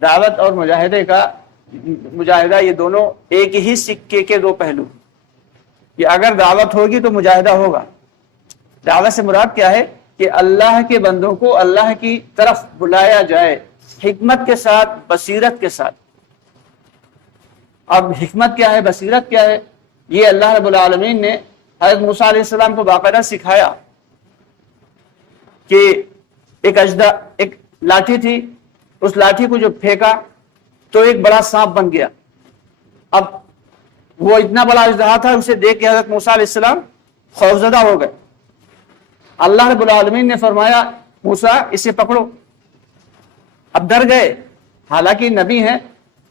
دعوت اور مجاہدہ یہ دونوں ایک ہی سکے کے دو پہلو، کہ اگر دعوت ہوگی تو مجاہدہ ہوگا۔ دعوت سے مراد کیا ہے کہ اللہ کے بندوں کو اللہ کی طرف بلایا جائے حکمت کے ساتھ، بصیرت کے ساتھ۔ اب حکمت کیا ہے، بصیرت کیا ہے، یہ اللہ رب العالمین نے حضرت موسیٰ علیہ السلام کو باقاعدہ سکھایا کہ ایک لاٹھی تھی، اس لاٹھی کو جو پھینکا تو ایک بڑا سانپ بن گیا۔ اب وہ اتنا بڑا اژدہا تھا، اسے دیکھ کے حضرت موسیٰ علیہ السلام خوفزدہ ہو گئے۔ اللہ رب العالمین نے فرمایا موسیٰ اسے پکڑو۔ اب ڈر گئے، حالانکہ نبی ہیں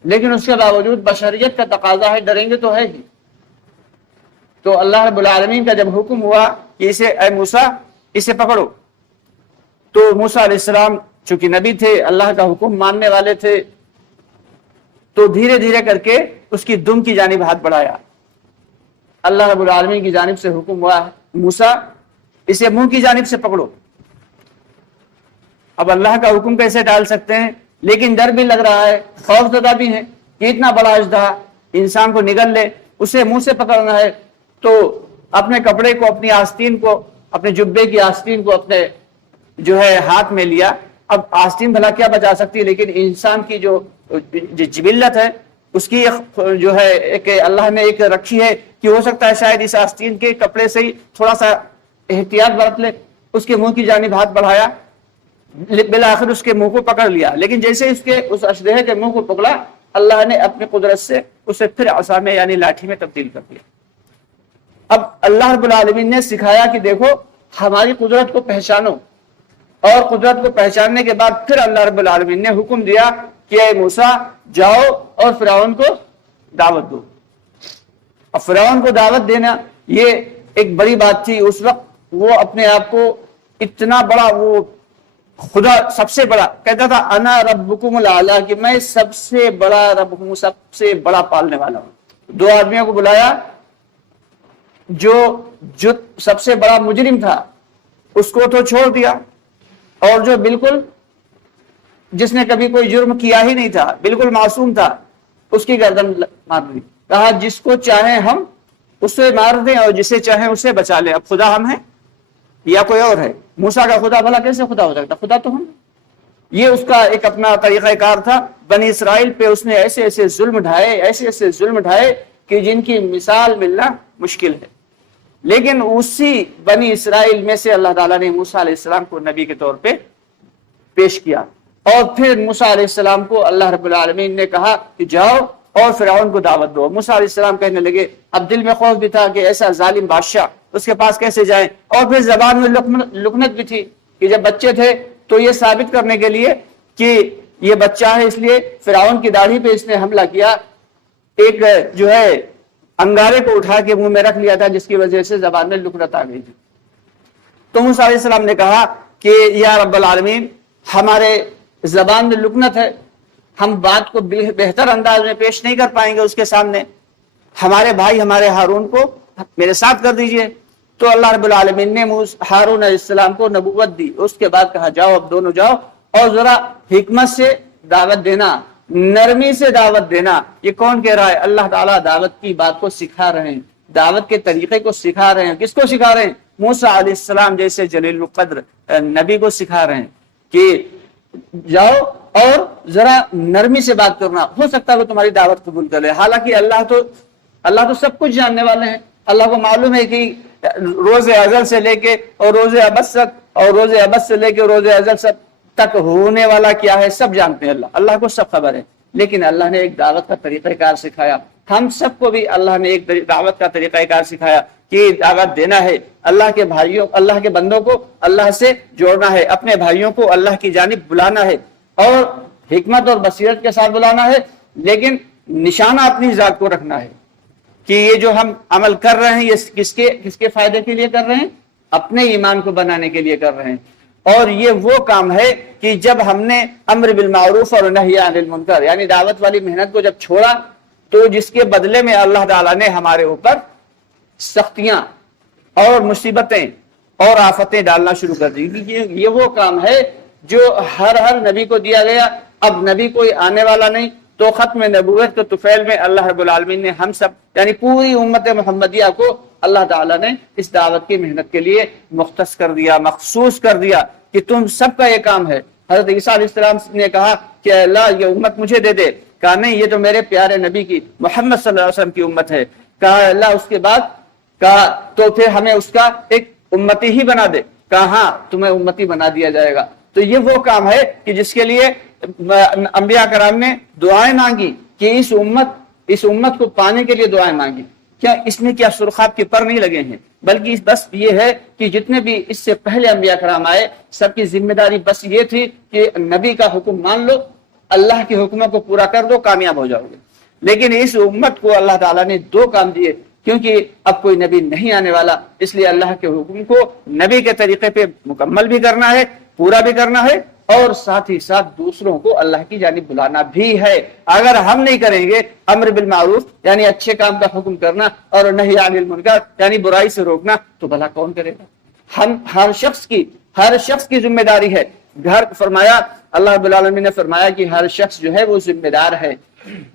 لیکن اس کے باوجود بشریت کا تقاضا ہے، ڈریں گے تو ہے ہی۔ تو اللہ رب العالمین کا جب حکم ہوا کہ اے موسیٰ اسے پکڑو، تو موسیٰ علیہ السلام چونکہ نبی تھے، اللہ کا حکم ماننے والے تھے، تو دھیرے دھیرے کر کے اس کی دم کی جانب ہاتھ بڑھایا۔ اللہ رب العالمین کی جانب سے حکم ہوا موسیٰ اسے منہ کی جانب سے پکڑو۔ اب اللہ کا حکم کیسے ٹال سکتے ہیں، لیکن ڈر بھی لگ رہا ہے، خوف زدہ بھی ہیں کہ اتنا بڑا اژدہا انسان کو نگل لے، اسے منہ سے پکڑنا ہے۔ تو اپنے کپڑے کو، اپنی آستین کو، اپنے جبے کی آستین کو اپنے ہاتھ میں لیا۔ اب آستین بھلا کیا بچا سکتی ہے، لیکن انسان کی جو جبلت ہے اس کی ایک اللہ نے ایک رکھی ہے کہ ہو سکتا ہے شاید اس آستین کے کپڑے سے ہی تھوڑا سا احتیاط برت لے۔ اس کے منہ کی جانب ہاتھ بڑھایا، بالآخر اس کے منہ کو پکڑ لیا، لیکن جیسے اس اژدہے کے منہ کو پکڑا، اللہ نے اپنی قدرت سے اسے پھر عصا میں یعنی لاٹھی میں تبدیل کر دیا۔ اب اللہ رب العالمین نے سکھایا کہ دیکھو ہماری قدرت کو پہچانو، اور قدرت کو پہچاننے کے بعد پھر اللہ رب العالمین نے حکم دیا کہ اے موسیٰ جاؤ اور فرعون کو دعوت دو۔ اب فرعون کو دعوت دینا یہ ایک بڑی بات تھی اس وقت۔ وہ اپنے آپ کو اتنا بڑا، وہ خدا سب سے بڑا کہتا تھا، انا ربکم الاعلی، کہ میں سب سے بڑا رب ہوں، سب سے بڑا پالنے والا ہوں۔ دو آدمیوں کو بلایا، جو سب سے بڑا مجرم تھا اس کو تو چھوڑ دیا، اور جو بالکل جس نے کبھی کوئی جرم کیا ہی نہیں تھا، بالکل معصوم تھا، اس کی گردن مار دی۔ کہا جس کو چاہیں ہم اسے مار دیں اور جسے چاہیں اسے بچا لیں۔ اب خدا ہم ہیں یا کوئی اور ہے؟ موسیٰ کا خدا بھلا کیسے خدا ہو سکتا؟ خدا تو ہم۔ یہ اس کا ایک اپنا طریقہ کار تھا۔ بنی اسرائیل پہ اس نے ایسے ایسے ظلم ڈھائے کہ جن کی مثال ملنا مشکل ہے، لیکن اسی بنی اسرائیل میں سے اللہ تعالیٰ نے موسیٰ علیہ السلام کو نبی کے طور پہ پیش کیا، اور پھر موسیٰ علیہ السلام کو اللہ رب العالمین نے کہا کہ جاؤ اور فرعون کو دعوت دو۔ موسیٰ علیہ السلام کہنے لگے، اب دل میں خوف بھی تھا کہ ایسا ظالم بادشاہ، اس کے پاس کیسے جائیں، اور پھر زبان میں لکنت بھی تھی کہ جب بچے تھے تو یہ ثابت کرنے کے لیے کہ یہ بچہ ہے، اس لیے فرعون کی داڑھی پہ اس نے حملہ کیا، ایک انگارے کو اٹھا کے منہ میں رکھ لیا تھا، جس کی وجہ سے زبان میں لکنت آ گئی تھی۔ تو موسیٰ علیہ السلام نے کہا کہ یا رب العالمین، ہمارے زبان میں لکنت ہے، ہم بات کو بہتر انداز میں پیش نہیں کر پائیں گے اس کے سامنے، ہمارے بھائی ہمارے ہارون کو میرے ساتھ کر دیجئے۔ تو اللہ رب العالمین نے ہارون علیہ السلام کو نبوت دی۔ اس کے بعد کہا جاؤ اب دونوں جاؤ اور ذرا حکمت سے دعوت دینا، نرمی سے دعوت دینا۔ یہ کون کہہ رہا ہے؟ اللہ تعالیٰ دعوت کی بات کو سکھا رہے ہیں، دعوت کے طریقے کو سکھا رہے ہیں۔ کس کو سکھا رہے ہیں؟ موسیٰ علیہ السلام جیسے جلیل القدر نبی کو سکھا رہے ہیں کہ جاؤ اور ذرا نرمی سے بات کرنا، ہو سکتا ہے وہ تمہاری دعوت قبول کر لے۔ حالانکہ اللہ تو سب کچھ جاننے والے ہیں، اللہ کو معلوم ہے کہ روز ازل سے لے کے اور روز ابد تک، اور روز ابد سے لے کے روز ازل تک ہونے والا کیا ہے سب جانتے ہیں۔ اللہ کو سب خبر ہے، لیکن اللہ نے ایک دعوت کا طریقہ کار سکھایا۔ ہم سب کو بھی اللہ نے ایک دعوت کا طریقہ کار سکھایا کہ دعوت دینا ہے، اللہ کے بھائیوں، اللہ کے بندوں کو اللہ سے جوڑنا ہے، اپنے بھائیوں کو اللہ کی جانب بلانا ہے، اور حکمت اور بصیرت کے ساتھ بلانا ہے، لیکن نشانہ اپنی ذات کو رکھنا ہے کہ یہ جو ہم عمل کر رہے ہیں یہ کس کے فائدے کے لیے کر رہے ہیں؟ اپنے ایمان کو بنانے کے لیے کر رہے ہیں۔ اور یہ وہ کام ہے کہ جب ہم نے امر بالمعروف اور نہی عن المنکر یعنی دعوت والی محنت کو جب چھوڑا، تو جس کے بدلے میں اللہ تعالیٰ نے ہمارے اوپر سختیاں اور مصیبتیں اور آفتیں ڈالنا شروع کر دی۔ یہ وہ کام ہے جو ہر نبی کو دیا گیا، اب نبی کوئی آنے والا نہیں، تو ختم نبوت کے طفیل میں اللہ رب العالمین نے ہم سب یعنی پوری امت محمدیہ کو اللہ تعالیٰ نے اس دعوت کی محنت کے لیے مختص کر دیا، مخصوص کر دیا کہ تم سب کا یہ کام ہے۔ حضرت عیسیٰ علیہ السلام نے کہا کہ اللہ یہ امت مجھے دے دے، کہا نہیں یہ تو میرے پیارے نبی کی محمد صلی اللہ علیہ وسلم کی امت ہے۔ کہا اللہ اس کے بعد کہا تو پھر ہمیں اس کا ایک امتی ہی بنا دے، کہا ہاں تمہیں امتی بنا دیا جائے گا۔ تو یہ وہ کام ہے کہ جس کے لیے انبیاء کرام نے دعائیں مانگی کہ اس امت کو پانے کے لیے دعائیں مانگی۔ کیا اس میں کیا سرخاب کے پر نہیں لگے ہیں، بلکہ بس یہ ہے کہ جتنے بھی اس سے پہلے انبیاء کرام آئے سب کی ذمہ داری بس یہ تھی کہ نبی کا حکم مان لو، اللہ کے حکموں کو پورا کر دو، کامیاب ہو جاؤ گے۔ لیکن اس امت کو اللہ تعالیٰ نے دو کام دیے، کیونکہ اب کوئی نبی نہیں آنے والا، اس لیے اللہ کے حکم کو نبی کے طریقے پہ مکمل بھی کرنا ہے، پورا بھی کرنا ہے، اور ساتھ ہی ساتھ دوسروں کو اللہ کی جانب بلانا بھی ہے۔ اگر ہم نہیں کریں گے امر بالمعروف یعنی اچھے کام کا حکم کرنا اور نہی عن المنکر یعنی برائی سے روکنا، تو بھلا کون کرے گا؟ ہم ہر شخص کی ذمہ داری ہے۔ گھر فرمایا اللہ رب العالمین نے فرمایا کہ ہر شخص جو ہے وہ ذمہ دار ہے،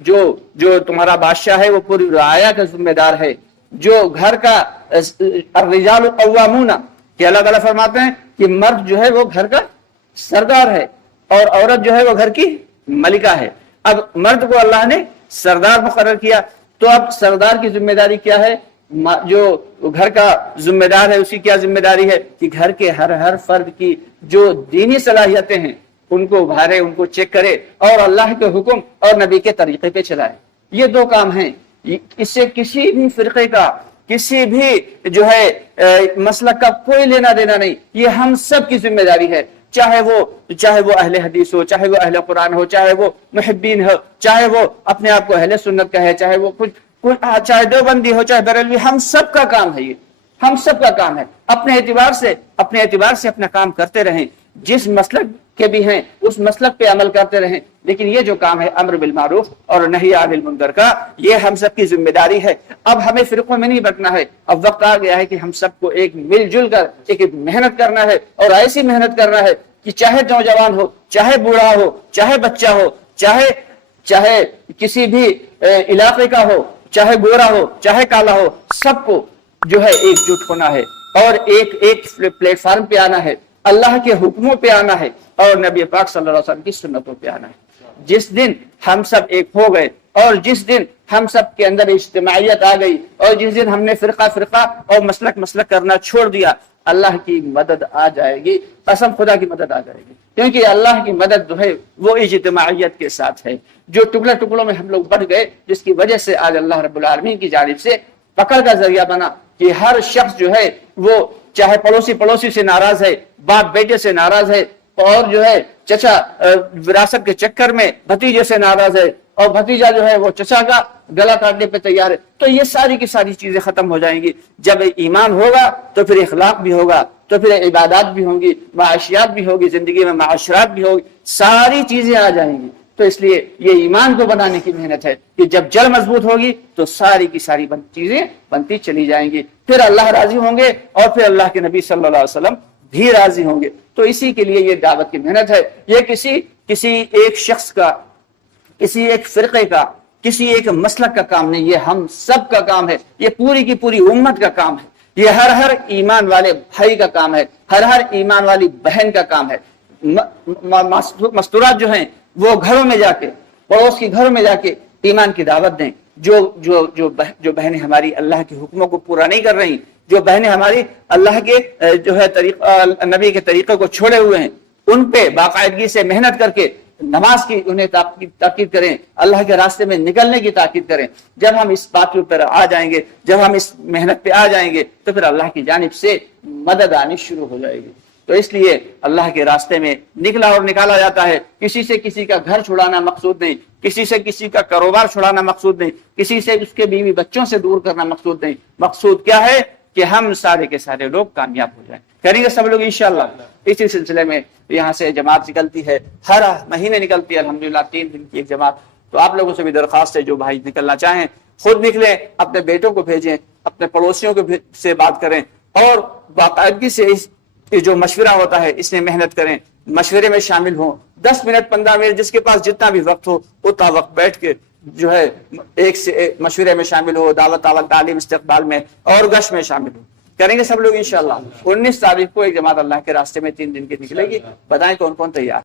جو تمہارا بادشاہ ہے وہ پوری رعایا کا ذمہ دار ہے، جو گھر کا الرجال قوامون کہ اللہ تعالیٰ فرماتے ہیں کہ مرد جو ہے وہ گھر کا سردار ہے اور عورت جو ہے وہ گھر کی ملکہ ہے۔ اب مرد کو اللہ نے سردار مقرر کیا، تو اب سردار کی ذمہ داری کیا ہے؟ جو گھر کا ذمہ دار ہے اسی کیا ذمہ داری ہے کہ گھر کے ہر فرد کی جو دینی صلاحیتیں ہیں ان کو ابھارے، ان کو چیک کرے اور اللہ کے حکم اور نبی کے طریقے پہ چلائے۔ یہ دو کام ہیں، اس سے کسی بھی فرقے کا، کسی بھی جو ہے مسلک کا کوئی لینا دینا نہیں، یہ ہم سب کی ذمہ داری ہے، چاہے وہ اہل حدیث ہو، چاہے وہ اہل قرآن ہو، چاہے وہ محبین ہو، چاہے وہ اپنے آپ کو اہل سنت کہے، چاہے وہ چاہے دیوبندی ہو، چاہے بریلوی، ہم سب کا کام ہے، یہ ہم سب کا کام ہے۔ اپنے اعتبار سے اپنا کام کرتے رہیں، جس مسلک کے بھی ہیں اس مسلک پہ عمل کرتے رہیں، لیکن یہ جو کام ہے امر بالمعروف اور نہی عن المنکر کا، یہ ہم سب کی ذمہ داری ہے۔ اب ہمیں فرقوں میں نہیں بٹنا ہے، اب وقت آ گیا ہے کہ ہم سب کو ایک مل جل کر ایک محنت کرنا ہے، اور ایسی محنت کرنا ہے کہ چاہے نوجوان ہو، چاہے بوڑھا ہو، چاہے بچہ ہو، چاہے کسی بھی علاقے کا ہو، چاہے گورا ہو، چاہے کالا ہو، سب کو جو ہے ایک جٹ ہونا ہے اور ایک پلیٹ فارم پہ آنا ہے، اللہ کے حکموں پہ آنا ہے اور نبی پاک صلی اللہ علیہ وسلم کی سنتوں پہ آنا ہے۔ جس دن ہم سب ایک ہو گئے اور جس دن ہم سب کے اندر اجتماعیت آ گئی اور جس دن ہم نے فرقہ اور مسلک کرنا چھوڑ دیا، اللہ کی مدد آ جائے گی، قسم خدا کی مدد آ جائے گی، کیونکہ اللہ کی مدد جو ہے وہ اجتماعیت کے ساتھ ہے۔ جو ٹکڑوں میں ہم لوگ بٹ گئے، جس کی وجہ سے آج اللہ رب العالمین کی جانب سے پکڑ کا ذریعہ بنا کہ ہر شخص جو ہے وہ چاہے پڑوسی سے ناراض ہے، باپ بیٹے سے ناراض ہے، اور جو ہے چچا وراثت کے چکر میں بھتیجے سے ناراض ہے، اور بھتیجا جو ہے وہ چچا کا گلا کاٹنے پہ تیار ہے۔ تو یہ ساری کی ساری چیزیں ختم ہو جائیں گی۔ جب ایمان ہوگا تو پھر اخلاق بھی ہوگا، تو پھر عبادات بھی ہوں گی، معاشیات بھی ہوگی، زندگی میں معاشرات بھی ہوگی، ساری چیزیں آ جائیں گی۔ تو اس لیے یہ ایمان کو بنانے کی محنت ہے کہ جب جڑ مضبوط ہوگی تو ساری کی ساری چیزیں بنتی چلی جائیں گی، پھر اللہ راضی ہوں گے اور پھر اللہ کے نبی صلی اللہ علیہ وسلم بھی راضی ہوں گے۔ تو اسی کے لیے یہ دعوت کی محنت ہے۔ یہ کسی ایک شخص کا، کسی ایک فرقے کا، کسی ایک مسلک کا کام نہیں، یہ ہم سب کا کام ہے، یہ پوری کی پوری امت کا کام ہے، یہ ہر ایمان والے بھائی کا کام ہے، ہر ایمان والی بہن کا کام ہے۔ مستورات جو ہیں وہ گھروں میں جا کے، پڑوس کے گھروں میں جا کے ایمان کی دعوت دیں۔ جو بہنیں ہماری اللہ کے حکموں کو پورا نہیں کر رہی، جو بہنیں ہماری اللہ کے جو ہے نبی کے طریقے کو چھوڑے ہوئے ہیں، ان پہ باقاعدگی سے محنت کر کے نماز کی انہیں تاکید کریں، اللہ کے راستے میں نکلنے کی تاکید کریں۔ جب ہم اس بات پر آ جائیں گے، جب ہم اس محنت پہ آ جائیں گے تو پھر اللہ کی جانب سے مدد آنی شروع ہو جائے گی۔ تو اس لیے اللہ کے راستے میں نکلا اور نکالا جاتا ہے۔ کسی سے کسی کا گھر چھڑانا مقصود نہیں، کسی سے کسی کا کاروبار چھڑانا مقصود نہیں، کسی سے اس کے بیوی بچوں سے دور کرنا مقصود نہیں۔ مقصود کیا ہے کہ ہم سارے کے سارے لوگ کامیاب ہو جائیں۔ کریں گے سب لوگ انشاءاللہ۔ اسی سلسلے میں یہاں سے جماعت نکلتی ہے، ہر مہینے نکلتی ہے الحمدللہ 3 دن کی ایک جماعت۔ تو آپ لوگوں سے بھی درخواست ہے، جو بھائی نکلنا چاہیں خود نکلیں، اپنے بیٹوں کو بھیجیں، اپنے پڑوسیوں کو سے بات کریں، اور باقاعدگی سے اس جو مشورہ ہوتا ہے اس میں محنت کریں، مشورے میں شامل ہوں. 10 منٹ 15 منٹ جس کے پاس جتنا بھی وقت ہو اتنا وقت بیٹھ کے جو ہے ایک سے ایک مشورے میں شامل ہو, دعوت تعلیم استقبال میں اور گشت میں شامل ہو. کریں گے سب لوگ انشاءاللہ. 19 تاریخ کو ایک جماعت اللہ کے راستے میں 3 دن کی نکلے گی. بتائیں کون کون تیار.